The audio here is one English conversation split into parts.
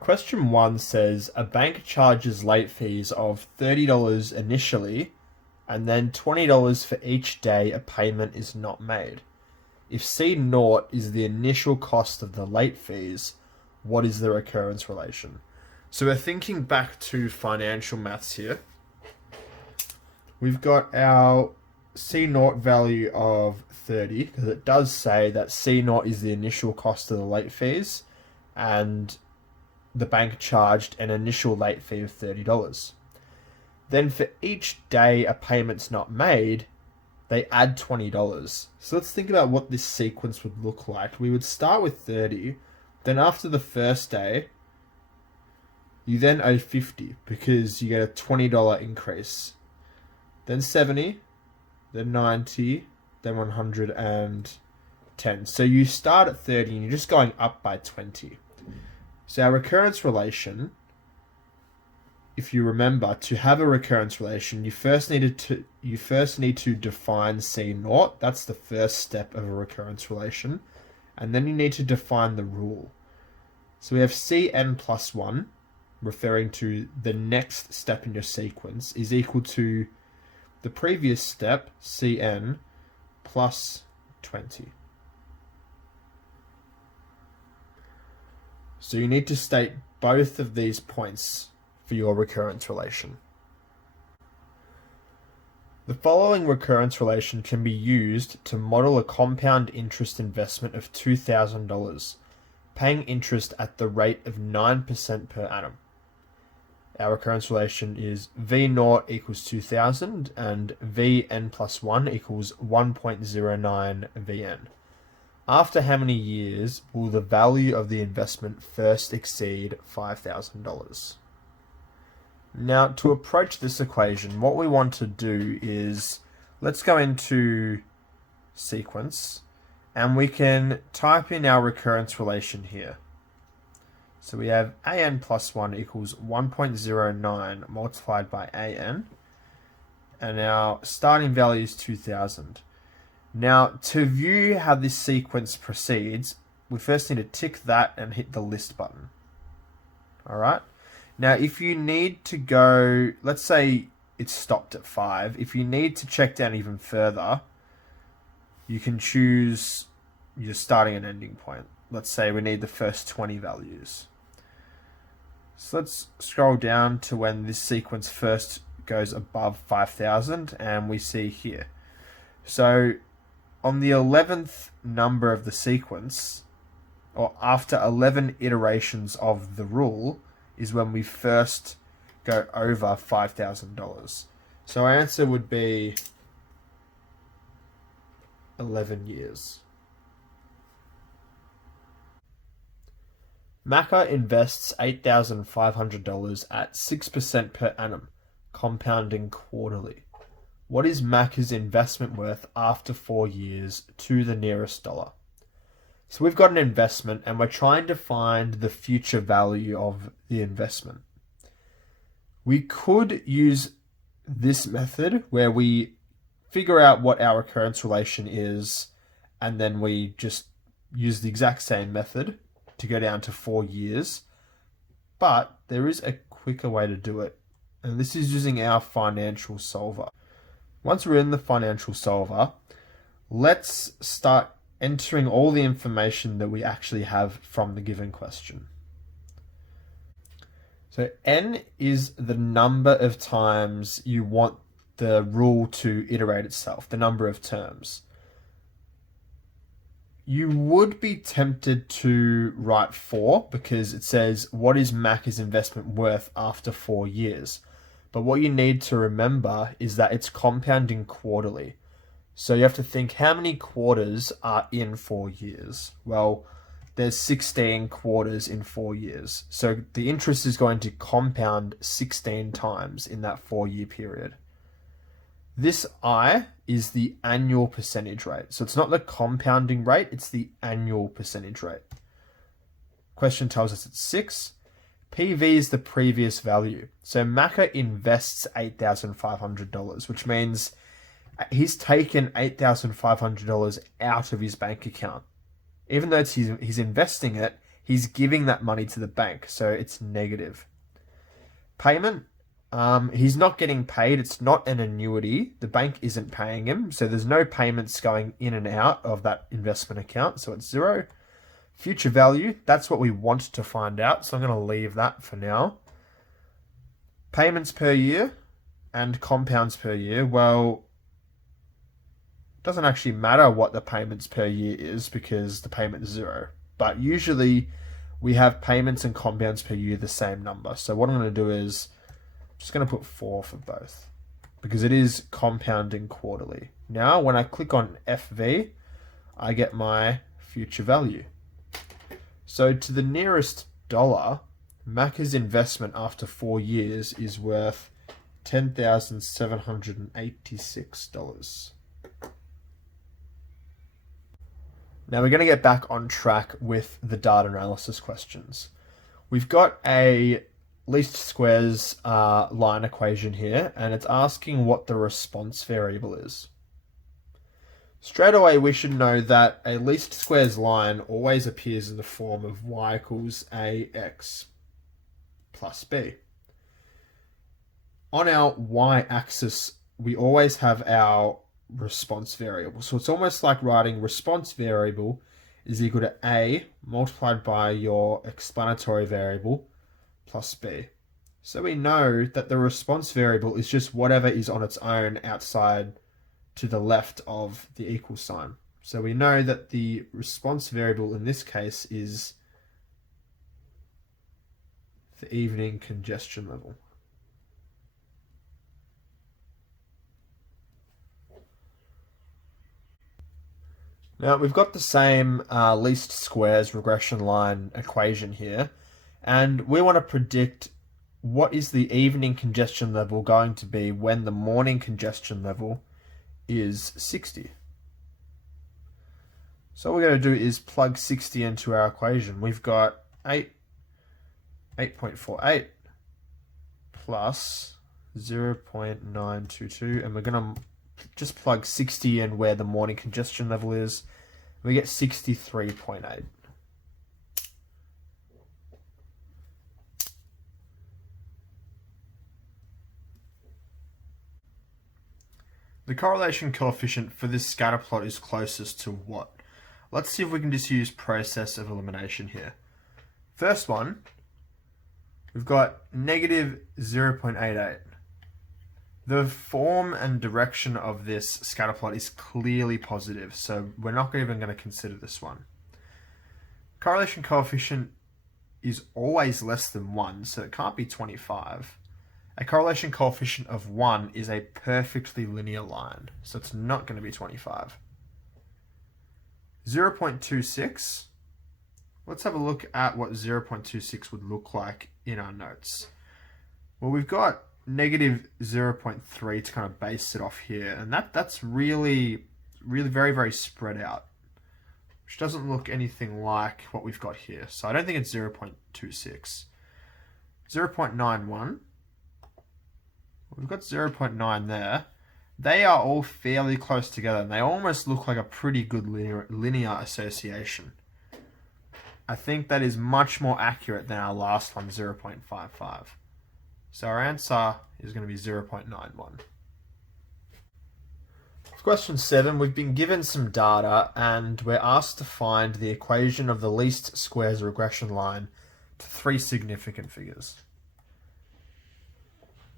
Question 1 says a bank charges late fees of $30 initially and then $20 for each day a payment is not made. If C0 is the initial cost of the late fees, what is the recurrence relation? So we're thinking back to financial maths here. We've got our C0 value of 30 because it does say that C0 is the initial cost of the late fees and the bank charged an initial late fee of $30. Then for each day a payment's not made, they add $20. So let's think about what this sequence would look like. We would start with 30, then after the first day, you then owe 50 because you get a $20 increase. Then 70, then 90, then 110. So you start at 30 and you're just going up by 20. So our recurrence relation, if you remember, to have a recurrence relation, you first need to define C0. That's the first step of a recurrence relation. And then you need to define the rule. So we have Cn plus 1, referring to the next step in your sequence, is equal to the previous step, Cn, plus 20. So you need to state both of these points for your recurrence relation. The following recurrence relation can be used to model a compound interest investment of $2,000, paying interest at the rate of 9% per annum. Our recurrence relation is V0 equals 2000 and Vn plus 1 equals 1.09 Vn. After how many years will the value of the investment first exceed $5,000? Now, to approach this equation, what we want to do is, let's go into sequence, and we can type in our recurrence relation here. So we have An plus 1 equals 1.09 multiplied by An, and our starting value is 2000. Now, to view how this sequence proceeds, we first need to tick that and hit the list button. Alright? Now, if you need to go, let's say it's stopped at 5. If you need to check down even further, you can choose your starting and ending point. Let's say we need the first 20 values. So let's scroll down to when this sequence first goes above 5,000, and we see here. So on the 11th number of the sequence, or after 11 iterations of the rule, is when we first go over $5,000. So our answer would be 11 years. Macca invests $8,500 at 6% per annum, compounding quarterly. What is Macca's investment worth after 4 years to the nearest dollar? So we've got an investment and we're trying to find the future value of the investment. We could use this method where we figure out what our recurrence relation is and then we just use the exact same method to go down to 4 years. But there is a quicker way to do it, and this is using our financial solver. Once we're in the financial solver, let's start entering all the information that we actually have from the given question. So n is the number of times you want the rule to iterate itself, the number of terms. You would be tempted to write 4 because it says, what is Macca's investment worth after 4 years? But what you need to remember is that it's compounding quarterly. So you have to think, how many quarters are in 4 years? Well, there's 16 quarters in 4 years. So the interest is going to compound 16 times in that 4-year period. This I is the annual percentage rate. So it's not the compounding rate, it's the annual percentage rate. Question tells us it's 6. PV is the previous value. So Macca invests $8,500, which means he's taken $8,500 out of his bank account. Even though he's investing it, he's giving that money to the bank, so it's negative. Payment, he's not getting paid. It's not an annuity. The bank isn't paying him, so there's no payments going in and out of that investment account, so it's 0. Future value, that's what we want to find out, so I'm going to leave that for now. Payments per year and compounds per year, well, it doesn't actually matter what the payments per year is because the payment is 0. But usually we have payments and compounds per year the same number. So what I'm going to do is I'm just going to put 4 for both because it is compounding quarterly. Now, when I click on FV, I get my future value. So to the nearest dollar, Macca's investment after 4 years is worth $10,786. Now we're going to get back on track with the data analysis questions. We've got a least squares line equation here, and it's asking what the response variable is. Straight away, we should know that a least squares line always appears in the form of y equals ax plus b. On our y-axis, we always have our response variable. So it's almost like writing response variable is equal to a multiplied by your explanatory variable plus b. So we know that the response variable is just whatever is on its own outside to the left of the equal sign. So we know that the response variable in this case is the evening congestion level. Now we've got the same least squares regression line equation here, and we want to predict what is the evening congestion level going to be when the morning congestion level is 60. So what we're going to do is plug 60 into our equation. We've got 8.48 plus 0.922, and we're going to just plug 60 in where the morning congestion level is. We get 63.8. The correlation coefficient for this scatter plot is closest to what? Let's see if we can just use process of elimination here. First one, we've got negative 0.88. The form and direction of this scatter plot is clearly positive, so we're not even going to consider this one. Correlation coefficient is always less than 1, so it can't be 25. A correlation coefficient of 1 is a perfectly linear line, so it's not going to be 25. 0.26. Let's have a look at what 0.26 would look like in our notes. Well, we've got negative 0.3 to kind of base it off here, and that's really very, very spread out, which doesn't look anything like what we've got here. So I don't think it's 0.26. 0.91. We've got 0.9 there. They are all fairly close together, and they almost look like a pretty good linear association. I think that is much more accurate than our last one, 0.55. So our answer is going to be 0.91. For question 7, we've been given some data and we're asked to find the equation of the least squares regression line to 3 significant figures.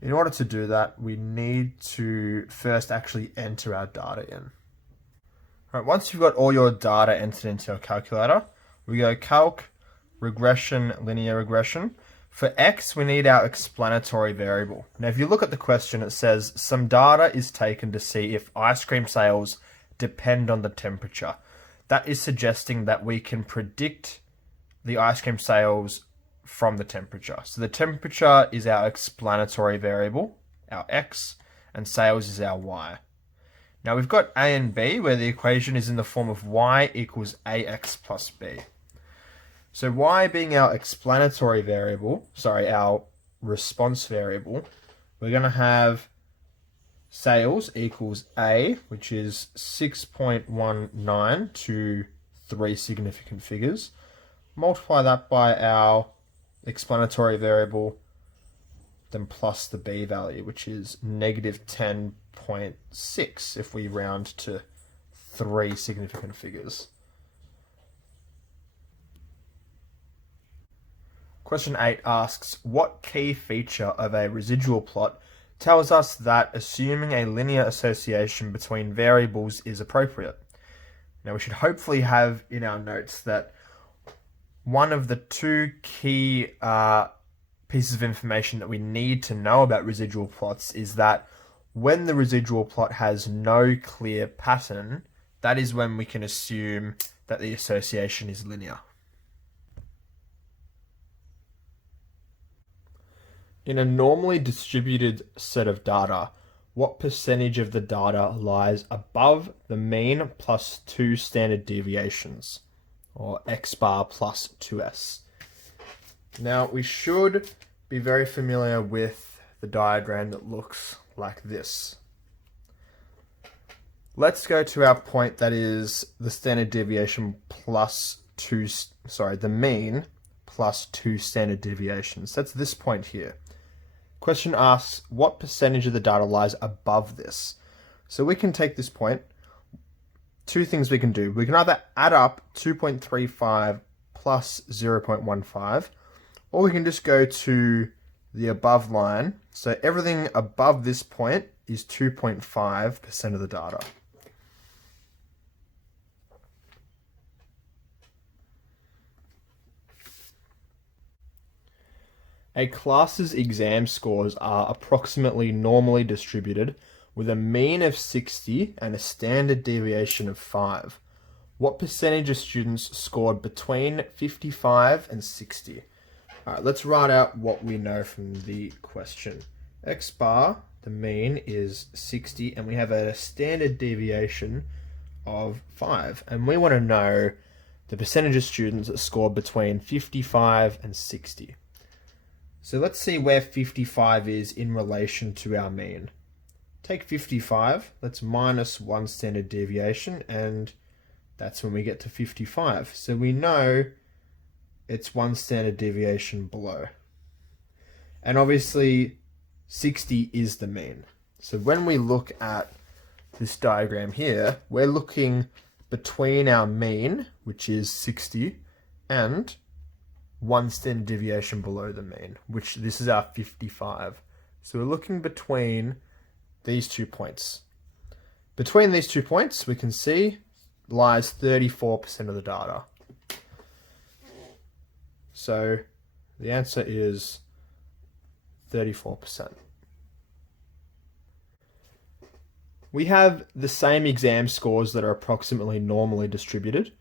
In order to do that, we need to first actually enter our data in. All right, once you've got all your data entered into your calculator, we go calc, regression, linear regression. For x, we need our explanatory variable. Now, if you look at the question, it says some data is taken to see if ice cream sales depend on the temperature. That is suggesting that we can predict the ice cream sales from the temperature. So the temperature is our explanatory variable, our x, and sales is our y. Now we've got a and b where the equation is in the form of y equals ax plus b. So y being our explanatory variable, our response variable, we're going to have sales equals a, which is 6.19 to 3 significant figures, multiply that by our explanatory variable, then plus the b value, which is negative 10.6 if we round to 3 significant figures. Question 8 asks, what key feature of a residual plot tells us that assuming a linear association between variables is appropriate? Now we should hopefully have in our notes that one of the two key pieces of information that we need to know about residual plots is that when the residual plot has no clear pattern, that is when we can assume that the association is linear. In a normally distributed set of data, what percentage of the data lies above the mean plus 2 standard deviations, or x bar plus 2s? Now we should be very familiar with the diagram that looks like this. Let's go to our point that is the standard deviation plus 2, the mean plus 2 standard deviations. That's this point here. Question asks, what percentage of the data lies above this? So we can take this point, two things we can do. We can either add up 2.35 plus 0.15, or we can just go to the above line. So everything above this point is 2.5% of the data. A class's exam scores are approximately normally distributed with a mean of 60 and a standard deviation of 5. What percentage of students scored between 55 and 60? Alright, let's write out what we know from the question. X bar, the mean, is 60 and we have a standard deviation of 5. And we want to know the percentage of students that scored between 55 and 60. So let's see where 55 is in relation to our mean. Take 55, let's minus 1 standard deviation, and that's when we get to 55. So we know it's 1 standard deviation below. And obviously 60 is the mean. So when we look at this diagram here, we're looking between our mean, which is 60, and 1 standard deviation below the mean, which this is our 55. So we're looking between these 2 points. Between these 2 points, we can see lies 34% of the data. So the answer is 34%. We have the same exam scores that are approximately normally distributed.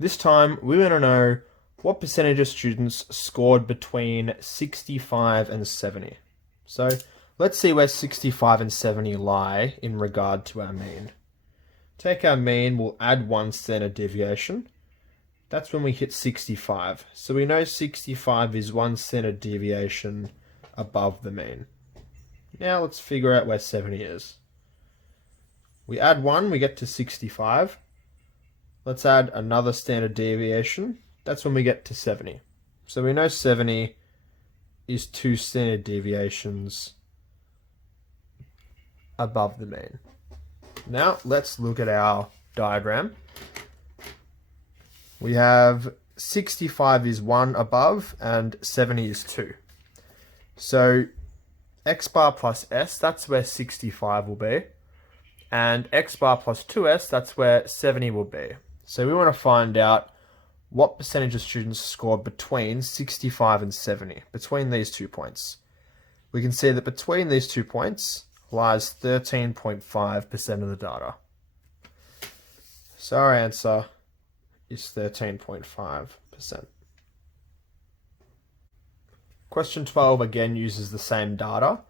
This time, we want to know what percentage of students scored between 65 and 70. So let's see where 65 and 70 lie in regard to our mean. Take our mean, we'll add 1 standard deviation. That's when we hit 65. So we know 65 is 1 standard deviation above the mean. Now let's figure out where 70 is. We add 1, we get to 65. Let's add another standard deviation. That's when we get to 70. So we know 70 is 2 standard deviations above the mean. Now let's look at our diagram. We have 65 is 1 above and 70 is 2. So x bar plus s, that's where 65 will be. And x bar plus 2s, that's where 70 will be. So we want to find out what percentage of students scored between 65 and 70, between these 2 points. We can see that between these 2 points lies 13.5% of the data. So our answer is 13.5%. Question 12 again uses the same data.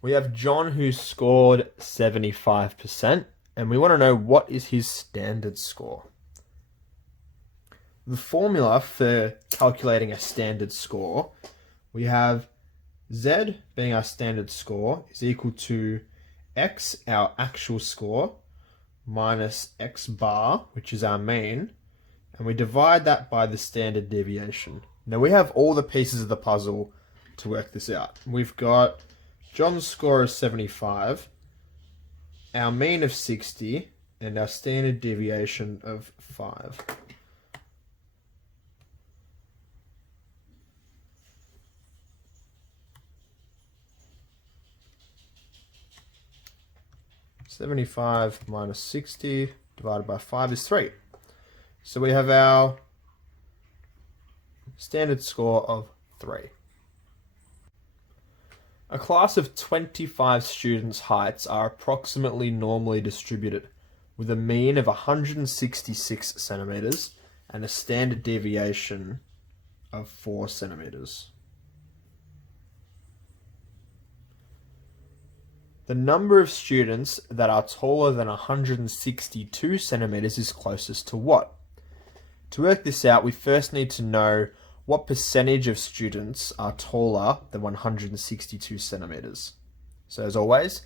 We have John who scored 75%, and we want to know what is his standard score. The formula for calculating a standard score, we have Z being our standard score is equal to X, our actual score, minus X bar, which is our mean, and we divide that by the standard deviation. Now we have all the pieces of the puzzle to work this out. We've got John's score of 75, our mean of 60, and our standard deviation of 5. (75 minus 60 divided by 5 is 3. So we have our standard score of 3. A class of 25 students' heights are approximately normally distributed, with a mean of 166 centimeters and a standard deviation of 4 centimeters. The number of students that are taller than 162 centimeters is closest to what? To work this out, we first need to know what percentage of students are taller than 162 centimeters. So as always,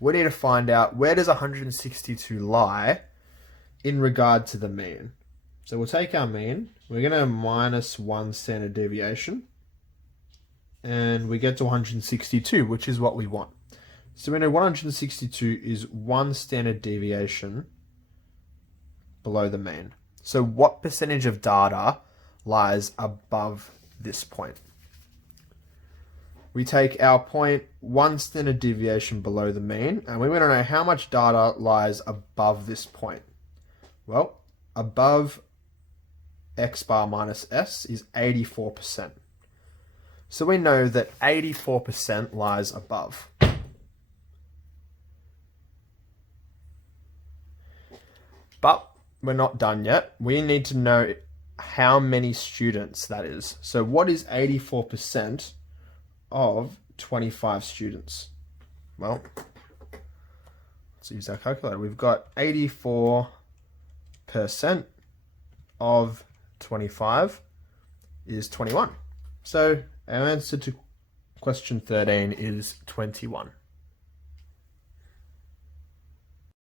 we need to find out where does 162 lie in regard to the mean. So we'll take our mean, we're going to minus 1 standard deviation, and we get to 162, which is what we want. So we know 162 is 1 standard deviation below the mean. So what percentage of data lies above this point? We take our point 1 standard deviation below the mean, and we want to know how much data lies above this point. Well, above x bar minus s is 84%. So we know that 84% lies above. But we're not done yet. We need to know how many students that is. So what is 84% of 25 students? Well, let's use our calculator. We've got 84% of 25 is 21. So our answer to question 13 is 21.